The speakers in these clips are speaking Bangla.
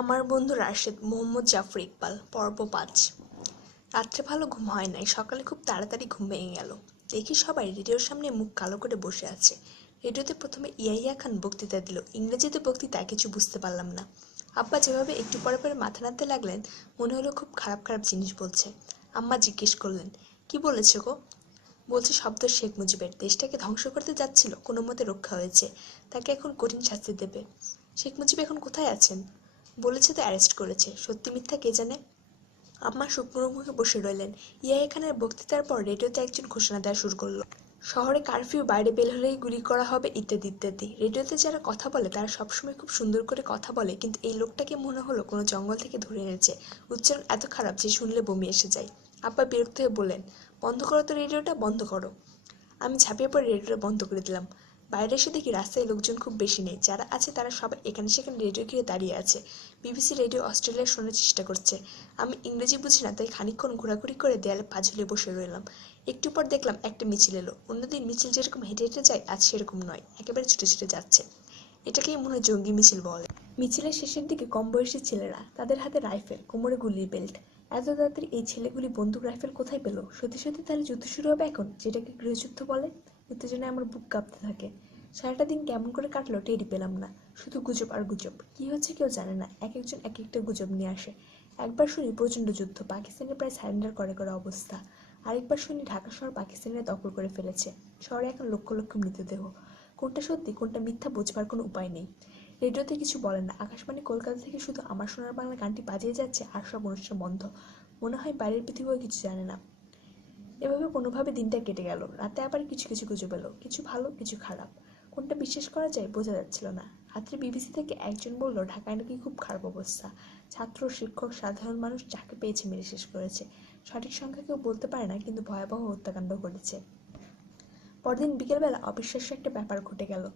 আমার বন্ধু রাশেদ, মোহাম্মদ জাফর ইকবাল, পর্ব পাঁচ। রাত্রে ভালো ঘুম হয় নাই, সকালে খুব তাড়াতাড়ি ঘুম ভেঙে গেল। দেখি সবাই রেডিওর সামনে মুখ কালো করে বসে আছে। রেডিওতে প্রথমে ইয়াইয়া খান বক্তৃতা দিল। ইংরেজিতে বক্তৃতা, কিছু বুঝতে পারলাম না। আব্বা যেভাবে একটু পরে পরে মাথা নাড়তে লাগলেন, মনে হলো খুব খারাপ খারাপ জিনিস বলছে। আম্মা জিজ্ঞেস করলেন, কি বলেছে গো? বলছে, শব্দ শেখ মুজিবের। দেশটাকে ধ্বংস করতে যাচ্ছিল, কোনো মতে রক্ষা হয়েছে। তাকে এখন কঠিন শাস্তি দেবে। শেখ মুজিব এখন কোথায় আছেন? বলেছে তো অ্যারেস্ট করেছে। সত্যি মিথ্যা কে জানে? আম্মা শুকনো মুখে বসে রইলেন। ইয়া এখানের বক্তৃতার পর রেডিওতে একজন ঘোষণা দেওয়া শুরু করল। শহরে কারফিউ, বাইরে বের হলেই গুলি করা হবে, ইত্যাদি ইত্যাদি। রেডিওতে যারা কথা বলে, তারা সবসময় খুব সুন্দর করে কথা বলে, কিন্তু এই লোকটাকে মনে হলো কোনো জঙ্গল থেকে ধরে এনেছে। উচ্চারণ এত খারাপ যে শুনলে বমি এসে যায়। আব্বা বিরক্ত হয়ে বললেন, বন্ধ করো তো রেডিওটা, বন্ধ করো। আমি ঝাঁপিয়ে পড়ে রেডিওটা বন্ধ করে দিলাম। বাইরে এসে দেখি রাস্তায় লোকজন খুব বেশি নেই। যারা আছে তারা সবাই এখানে সেখানে রেডিও ঘিরে দাঁড়িয়ে আছে। বিবিসি রেডিও অস্ট্রেলিয়া শোনার চেষ্টা করছে। আমি ইংরেজি বুঝি না, তাই খানিকক্ষণ ঘোরাঘুরি করে দেয়ালে পা ঝুলিয়ে বসে রইলাম। একটু পর দেখলাম একটা মিছিল এলো। অন্যদিন মিছিল যেরকম হেঁটে হেঁটে যায়, আজ সেরকম নয়। একেবারে ছুটে ছুটে যাচ্ছে। এটাকেই মনে হয় জঙ্গি মিছিল বলে। মিছিলের শেষের দিকে কম বয়সী ছেলেরা তাদের হাতে রাইফেল, কোমরে গুলির বেল্ট। এত তাড়াতাড়ি এই ছেলেগুলি বন্দুক, রাইফেল কোথায় পেল? সত্যি সত্যি তাহলে যুদ্ধ শুরু হবে এখন, যেটাকে গৃহযুদ্ধ বলে? উত্তেজনায় আমার বুক কাঁপতে থাকে। সারাটা দিন কেমন করে কাটলো টেরই পেলাম না। শুধু গুজব আর গুজব। কি হচ্ছে কেউ জানে না। এক একজন এক একটা গুজব নিয়ে আসে। একবার শুনি প্রচণ্ড যুদ্ধ। পাকিস্তানের প্রায় সারেন্ডার করে করা অবস্থা। আরেকবার শুনি ঢাকা শহর পাকিস্তানের দখল করে ফেলেছে। শহরে এখন লক্ষ লক্ষ মৃতদেহ। কোনটা সত্যি, কোনটা মিথ্যা বোঝবার কোনো উপায় নেই। রেডিওতে কিছু বলে না। আকাশবাণী কলকাতা থেকে শুধু আমার সোনার বাংলা গানটি বাজিয়ে যাচ্ছে আর সব অনুষ্ঠান বন্ধ। মনে হয় বাইরের পৃথিবীও কিছু জানে না। কোনোভাবে দিনটা কেটে গেল। রাতে আবার কিছু কিছু গুজব এলো, কিছু ভালো, কিছু খারাপ। কোনটা বিশ্বাস করা যায় বোঝা যাচ্ছিল না। রাত্রে বিবিসি থেকে একজন বলল, ঢাকায় নাকি খুব খারাপ অবস্থা। ছাত্র, শিক্ষক, সাধারণ মানুষ যাকে পেয়েছে মেরে শেষ করেছে। সঠিক সংখ্যা কেউ বলতে পারে না, কিন্তু ভয়াবহ হত্যাকাণ্ড ঘটেছে। পরদিন বিকেলবেলা অবিশ্বাস্য একটা ব্যাপার ঘটে গেল।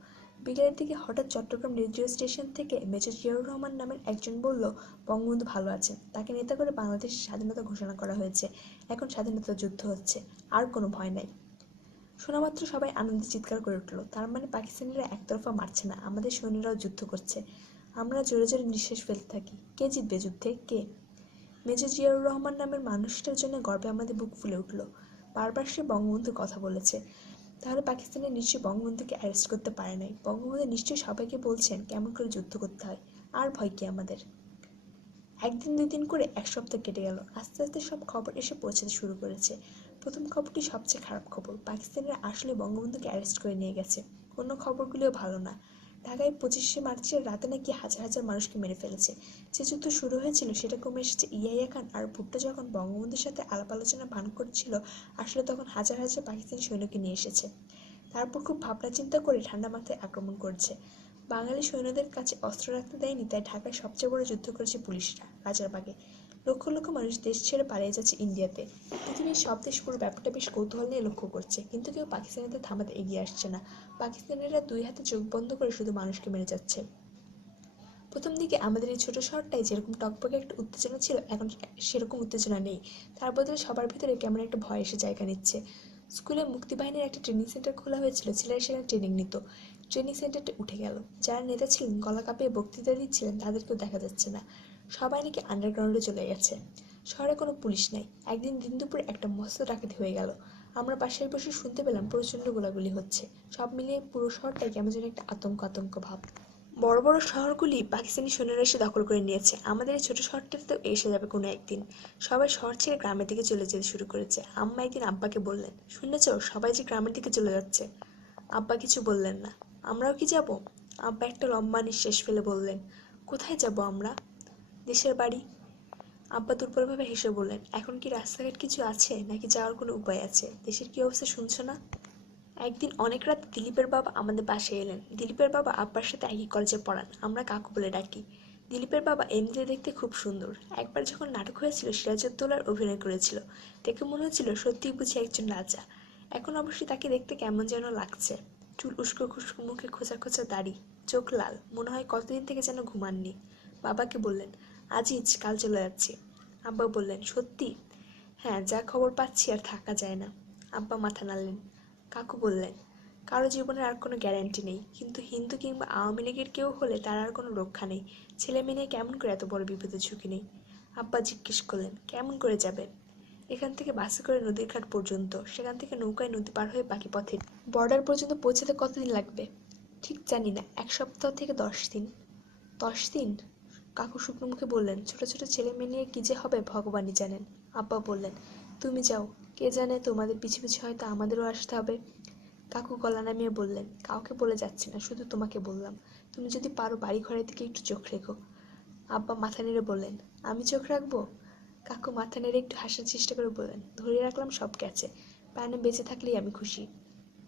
বিকেলের দিকে হঠাৎ চট্টগ্রাম রেডিও স্টেশন থেকে মেজর জিয়াউর রহমান নামের একজন বলল, বঙ্গবন্ধু ভালো আছেন। তাকে নেতা করে বাংলাদেশের স্বাধীনতা ঘোষণা করা হয়েছে। এখন স্বাধীনতা যুদ্ধ হচ্ছে, আর কোনো ভয় নাই। শোনামাত্র সবাই আনন্দে চিৎকার করে উঠল। তার মানে পাকিস্তানিরা একতরফা মারছে না, আমাদের সৈন্যরাও যুদ্ধ করছে। আমরা জোরে জোরে নিঃশ্বাস ফেলতে থাকি। কে জিতবে যুদ্ধে? কে? মেজর জিয়াউর রহমান নামের মানুষটার জন্য গর্বে আমাদের বুক ফুলে উঠল। বারবার সে বঙ্গবন্ধুর কথা বলেছে। তাহলে পাকিস্তানের নিশ্চয়ই বঙ্গবন্ধুকে অ্যারেস্ট করতে পারে নাই। বঙ্গবন্ধু নিশ্চয়ই সবাইকে বলছেন, কেমন করে যুদ্ধ করতে হয়? আর ভয় কি আমাদের? একদিন দুই দিন করে এক সপ্তাহ কেটে গেল। আস্তে আস্তে সব খবর এসে পৌঁছাতে শুরু করেছে। প্রথম খবরটি সবচেয়ে খারাপ খবর। পাকিস্তানের আসলে বঙ্গবন্ধুকে অ্যারেস্ট করে নিয়ে গেছে। অন্য খবরগুলিও ভালো না। ঢাকায় পঁচিশে মার্চের রাতে নাকি হাজার হাজার মানুষকে মেরে ফেলেছে। যে যুদ্ধ শুরু হয়েছিল সেটা কমে এসেছে। ইয়াইয়া খান আর ভুট্টো যখন বঙ্গবন্ধুর সাথে আলাপ আলোচনা ভান করছিল, আসলে তখন হাজার হাজার পাকিস্তানি সৈন্যকে নিয়ে এসেছে। তারপর খুব ভাবনা চিন্তা করে ঠান্ডা মাথায় আক্রমণ করছে। বাঙালি সৈন্যদের কাছে অস্ত্র রাখতে দেয়নি, তাই ঢাকায় সবচেয়ে বড় যুদ্ধ করেছে পুলিশরা রাজারবাগে লক্ষ লক্ষ মানুষ দেশ ছেড়ে পালিয়ে যাচ্ছে ইন্ডিয়াতে। পৃথিবীর সব দেশ পুরো ব্যাপারটা বেশ কৌতূহল নিয়ে লক্ষ্য করছে, কিন্তু কেউ পাকিস্তানিদের থামাতে এগিয়ে আসছে না। পাকিস্তানিরা দুই হাতে চোখ বন্ধ করে শুধু মানুষকে মেরে যাচ্ছে। প্রথম দিকে আমাদের এই ছোট শহরটায় যেরকম টকপকে একটা উত্তেজনা ছিল, এখন সেরকম উত্তেজনা নেই। তার বদলে সবার ভিতরে কেমন একটা ভয় এসে জায়গা নিচ্ছে। স্কুলে মুক্তিবাহিনীর একটা ট্রেনিং সেন্টার খোলা হয়েছিল ছেলেরা সেখানে ট্রেনিং নিত। ট্রেনিং সেন্টারটা উঠে গেল। যারা নেতা ছিলেন, গলা কাঁপিয়ে বক্তৃতা দিচ্ছিলেন, তাদেরকেও দেখা যাচ্ছে না। সবাই নাকি আন্ডারগ্রাউন্ডে চলে গেছে। শহরে কোনো পুলিশ নাই। একদিন দিন দুপুরে একটা মস্ত ডাকাতি হয়ে গেল। আমরা পাশের বসে শুনতে পেলাম প্রচণ্ড গোলাগুলি হচ্ছে। সব মিলিয়ে পুরো শহরটাই কেমন যেন একটা আতঙ্ক আতঙ্ক ভাব। বড় বড় শহরগুলি পাকিস্তানি সৈন্যরা এসে দখল করে নিয়েছে। আমাদের এই ছোট শহরটাতেও এসে যাবে কোনো একদিন। সবাই শহর ছেড়ে গ্রামের দিকে চলে যেতে শুরু করেছে। আম্মা একদিন আব্বাকে বললেন, শুনেছ, সবাই যে গ্রামের দিকে চলে যাচ্ছে? আব্বা কিছু বললেন না। আমরাও কি যাব? আব্বা একটা লম্বা নিঃশ্বাস ফেলে বললেন, কোথায় যাব আমরা? দেশের বাড়ি। আব্বা দুর্বলভাবে হেসে বললেন, এখন কি রাস্তাঘাট কিছু আছে নাকি যাওয়ার কোনো উপায় আছে? দেশের কি অবস্থা শুনছো না? একদিন অনেক রাত দিলীপের বাবা আমাদের বাসায় এলেন। দিলীপের বাবা আব্বার সাথে একই কলেজে পড়ান, আমরা কাকু বলে ডাকি। দিলীপের বাবা এমনিতে দেখতে খুব সুন্দর। একবার যখন নাটক হয়েছিল সিরাজউদ্দৌলার অভিনয় করেছিল। দেখে মনে হচ্ছিল সত্যিই বুঝি একজন রাজা। এখন অবশ্যই তাকে দেখতে কেমন যেন লাগছে। চুল উস্কো খুস্কো, মুখে খোঁচা খোঁচা দাড়ি, চোখ লাল। মনে হয় কতদিন থেকে যেন ঘুমাননি। বাবাকে বললেন আজিজ কাল চলে যাচ্ছি। আব্বা বললেন, সত্যি? হ্যাঁ যা খবর পাচ্ছি আর থাকা যায় না। আব্বা মাথা নাড়লেন। কাকু বললেন, কারও জীবনের আর কোনো গ্যারান্টি নেই। কিন্তু হিন্দু কিংবা আওয়ামী লীগের কেউ হলে তার আর কোনো রক্ষা নেই। ছেলে মেয়ে কেমন করে এত বড় বিপদের ঝুঁকি নেই? আব্বা জিজ্ঞেস করলেন, কেমন করে যাবেন এখান থেকে বাসে করে নদীর ঘাট পর্যন্ত। সেখান থেকে নৌকায় নদী পার হয়ে বাকি পথে বর্ডার পর্যন্ত পৌঁছাতে কতদিন লাগবে? ঠিক জানি না, এক সপ্তাহ থেকে দশ দিন। দশ দিন? কাকু শুকনো মুখে বললেন, ছোট ছোট ছেলে মেয়ে নিয়ে কী যে হবে ভগবানই জানেন। আব্বা বললেন, তুমি যাও, কে জানে তোমাদের পিছু পিছু হয়তো আমাদেরও আসতে হবে। কাকু গলা নামিয়ে বললেন, কাউকে বলে যাচ্ছি না, শুধু তোমাকে বললাম। তুমি যদি পারো বাড়ি ঘরের দিকে একটু চোখ রেখো। আব্বা মাথা নেড়ে বললেন, আমি চোখ রাখব? কাকু মাথা নেড়ে একটু হাসার চেষ্টা করে বললেন, ধরে রাখলাম সব গেছে। প্রাণে বেঁচে থাকলেই আমি খুশি।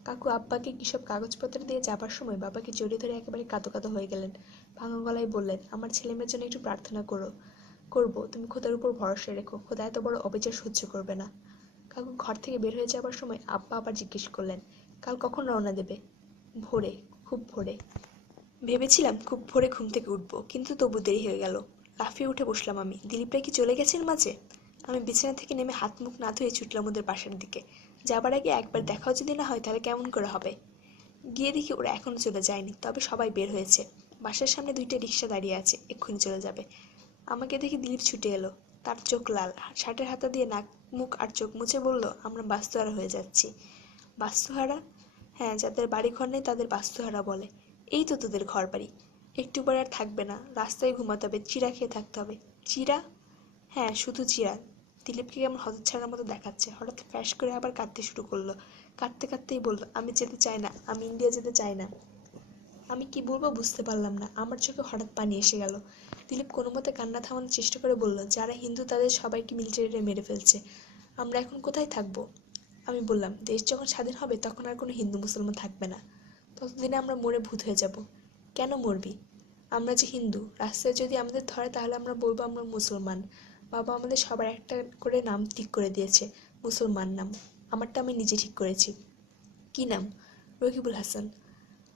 কাকু আব্বাকে কিসব কাগজপত্র দিয়ে যাবার সময় বাবাকে জড়িয়ে ধরে একেবারে কাঁদো কাঁদো হয়ে গেলেন। ভাঙা গলায় বললেন, আমার ছেলেমেয়ের জন্য একটু প্রার্থনা করো, করব। তুমি খোদার উপর ভরসা রেখো। খোদা এত বড় অবিচার সহ্য করবে না। কাকু ঘর থেকে বের হয়ে যাবার সময় আব্বা আবার জিজ্ঞেস করলেন, কাল কখন রওনা দেবে? ভোরে, খুব ভোরে। ভেবেছিলাম খুব ভোরে ঘুম থেকে উঠবো, কিন্তু তবু দেরি হয়ে গেল। লাফিয়ে উঠে বসলাম আমি। দিলীপরা কি চলে গেছেন মাঝে? আমি বিছানা থেকে নেমে হাত মুখ না ধুয়ে ছুটলাম ওদের বাসার দিকে। যাবার আগে একবার দেখাও যদি না হয়, তাহলে কেমন করে হবে? গিয়ে দেখি ওরা এখনও চলে যায়নি, তবে সবাই বের হয়েছে। বাসার সামনে দুইটা রিক্সা দাঁড়িয়ে আছে, এক্ষুনি চলে যাবে। আমাকে দেখে দিলীপ ছুটে এলো। তার চোখ লাল, শার্টের হাতা দিয়ে নাক, মুখ আর চোখ মুছে বলল, আমরা বাস্তুহারা হয়ে যাচ্ছি। বাস্তুহারা? হ্যাঁ যাদের বাড়ি ঘর নেই, তাদের বাস্তুহারা বলে। এই তো তোদের ঘর বাড়ি একটু পরে আর থাকবে না। রাস্তায় ঘুমাতে হবে চিরা খেয়ে থাকতে হবে। চিরা হ্যাঁ শুধু চিরা দিলীপকে কেমন হতচ্ছাড়ার মতো দেখাচ্ছে। হঠাৎ ফ্যাশ করে আবার কাঁদতে শুরু করল। কাঁদতে কাঁদতেই বলল, আমি যেতে চাই না, আমি ইন্ডিয়া যেতে চাই না। আমি কি বলব বুঝতে পারলাম না। আমার চোখে হঠাৎ পানি এসে গেল। দিলীপ কোনো মতে কান্না থামানোর চেষ্টা করে বলল, যারা হিন্দু তাদের সবাইকে মিলিটারিরা মেরে ফেলছে। আমরা এখন কোথায় থাকব? আমি বললাম, দেশ যখন স্বাধীন হবে তখন আর কোনো হিন্দু মুসলমান থাকবে না। ততদিনে আমরা মরে ভূত হয়ে যাব। কেন মরবি? আমরা যে হিন্দু, রাস্তায় যদি আমাদের ধরে তাহলে আমরা বলব আমরা মুসলমান। বাবা আমাদের সবার একটা করে নাম ঠিক করে দিয়েছে, মুসলমান নাম। আমারটা আমি নিজে ঠিক করেছি। কি নাম? রকিবুল হাসান।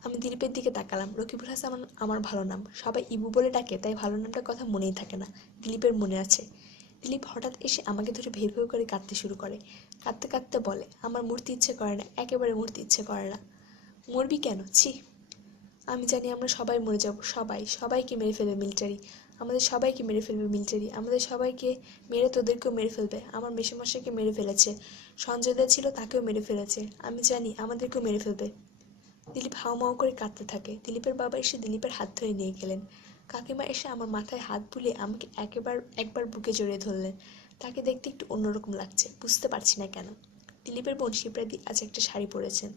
আমি দিলীপের দিকে তাকালাম। রকিবুল হাসান আমার ভালো নাম। সবাই ইবু বলে ডাকে, তাই ভালো নামটার কথা মনেই থাকে না। দিলীপের মনে আছে। দিলীপ হঠাৎ এসে আমাকে ধরে ভেউ ভেউ করে কাঁদতে শুরু করে। কাঁদতে কাঁদতে বলে, আমার মূর্তি ইচ্ছে করে না। একেবারে মূর্তি ইচ্ছে করে না। মরবি কেন? ছি। আমি জানি আমরা সবাই মরে যাব। সবাই, সবাইকে মেরে ফেলবে মিলিটারি আমাদের সবাইকে মেরে ফেলবে মিলিটারি আমাদের সবাইকে মেরে তোদেরকেও মেরে ফেলবে, আমার মেসোমশাইকে মেরে ফেলেছে সঞ্জয় দা ছিল তাকেও মেরে ফেলেছে, আমি জানি আমাদেরকেও মেরে ফেলবে। দিলীপ হাউমাউ করে কাঁদতে থাকে, দিলীপের বাবা এসে দিলীপের হাত ধরে নিয়ে গেলেন। কাকিমা এসে আমার মাথায় হাত বুলিয়ে আমাকে একেবার, একবার বুকে জড়িয়ে ধরলেন। তাকে দেখতে একটু অন্যরকম লাগছে, বুঝতে পারছি না কেন। দিলীপের বোন শিবরাদি আজ একটা শাড়ি পরেছেন।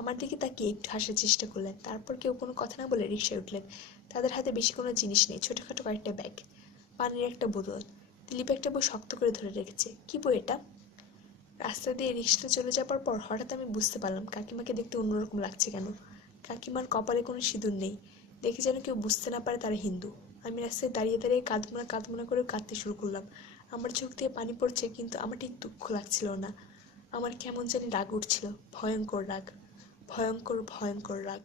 আমার দিকে তাকিয়ে একটু হাসার চেষ্টা করলেন। তারপর কেউ কোনো কথা না বলে রিক্সায় উঠলেন। তাদের হাতে বেশি কোনো জিনিস নেই, ছোটোখাটো কয়েকটা ব্যাগ, পানির একটা বোতল, দিলীপ একটা বই শক্ত করে ধরে রেখেছে। কি বই এটা? রাস্তা দিয়ে রিক্সাতে চলে যাবার পর হঠাৎ আমি বুঝতে পারলাম, কাকিমাকে দেখতে অন্যরকম লাগছে কেন? কাকিমার কপালে কোনো সিঁদুর নেই, দেখে যেন কেউ বুঝতে না পারে তারা হিন্দু। আমি রাস্তায় দাঁড়িয়ে দাঁড়িয়ে কাঁদমোনা কাঁদমোনা করে কাঁদতে শুরু করলাম। আমার চোখ দিয়ে পানি পড়ছে, কিন্তু আমার ঠিক দুঃখ লাগছিল না। আমার কেমন জানি রাগ উঠছিল, ভয়ঙ্কর রাগ। ভয়ঙ্কর ভয়ঙ্কর রাগ